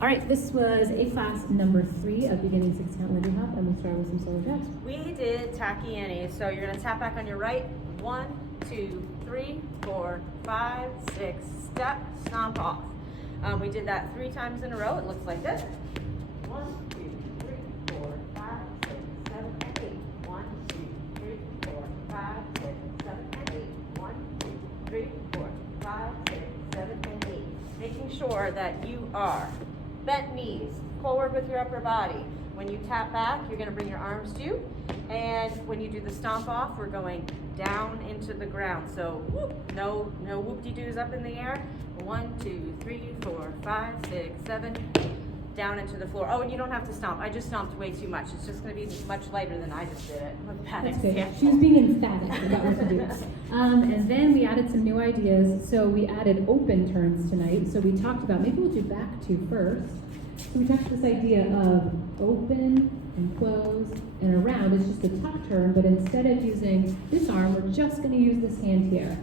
All right, this was A class number 3 of beginning 6 count Lindy hop, and we'll start with some solo jabs. We did tacky annies, so you're gonna tap back on your right. 1, 2, 3, 4, 5, 6, step, stomp off. We did that 3 times in a row. It looks like this. 1, 2, 3, 4, 5, 6, 7, and 8. 1, 2, 3, 4, 5, 6, 7, and 8. 1, 2, 3, 4, 5, 6, 7, and 8. Making sure that you are bent knees, forward with your upper body. When you tap back, you're gonna bring your arms to you. And when you do the stomp off, we're going down into the ground. So whoop, no whoop-de-doos up in the air. 1, 2, 3, 4, 5, 6, 7, down into the floor. Oh, and you don't have to stomp. I just stomped way too much. It's just gonna be much lighter than I just did it. That's good. She was being emphatic about what to do. And then we added some new ideas. So we added open turns tonight. So we talked about, maybe we'll do back 2 first. So we talked this idea of open and close and around. It's just a tuck turn, but instead of using this arm, we're just going to use this hand here.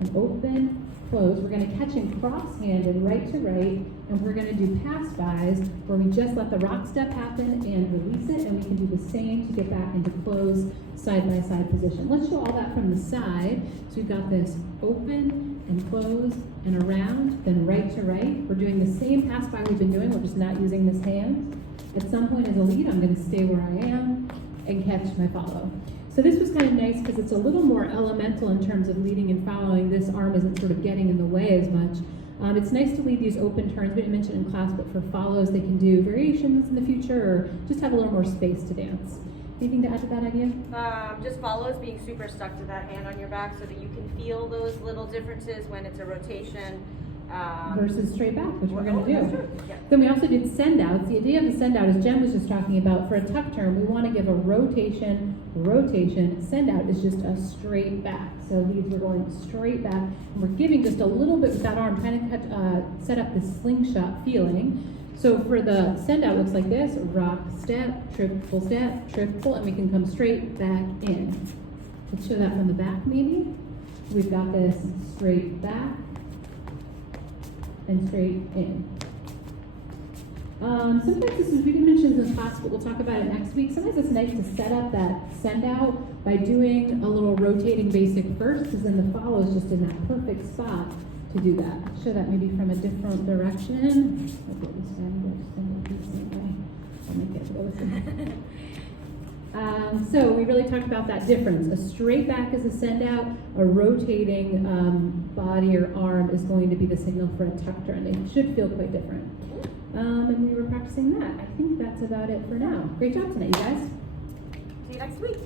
And open, close. We're going to catch and cross-handed right to right, and we're going to do pass-bys where we just let the rock step happen and release it, and we can do the same to get back into close side-by-side position. Let's show all that from the side. So we've got this open and close and around, then right to right. We're doing the same pass-by we've been doing, we're just not using this hand. At some point as a lead, I'm going to stay where I am and catch my follow. So this was kind of nice because it's a little more elemental in terms of leading and following. This arm isn't sort of getting in the way as much. It's nice to lead these open turns. We didn't mention in class, but for follows, they can do variations in the future or just have a little more space to dance. Anything to add to that idea? Just follows, being super stuck to that hand on your back so that you can feel those little differences when it's a rotation. Versus straight back, which we're going to do. Yeah. Then we also did send outs. The idea of the send out, as Jen was just talking about, for a tuck turn, we want to give a rotation. Send out is just a straight back. So these we're going straight back, and we're giving just a little bit with that arm, trying to set up this slingshot feeling. So for the send out, looks like this: rock, step, triple, and we can come straight back in. Let's show that from the back, maybe. We've got this straight back and straight in. Sometimes this is, we didn't mention this in class, but we'll talk about it next week. Sometimes it's nice to set up that send out by doing a little rotating basic first, because then the follow is just in that perfect spot to do that. Show that maybe from a different direction. So we really talked about that difference. A straight back is a send out, a rotating body or arm is going to be the signal for a tuck turn. They should feel quite different. And we were practicing that. I think that's about it for now. Great job tonight, you guys. See you next week.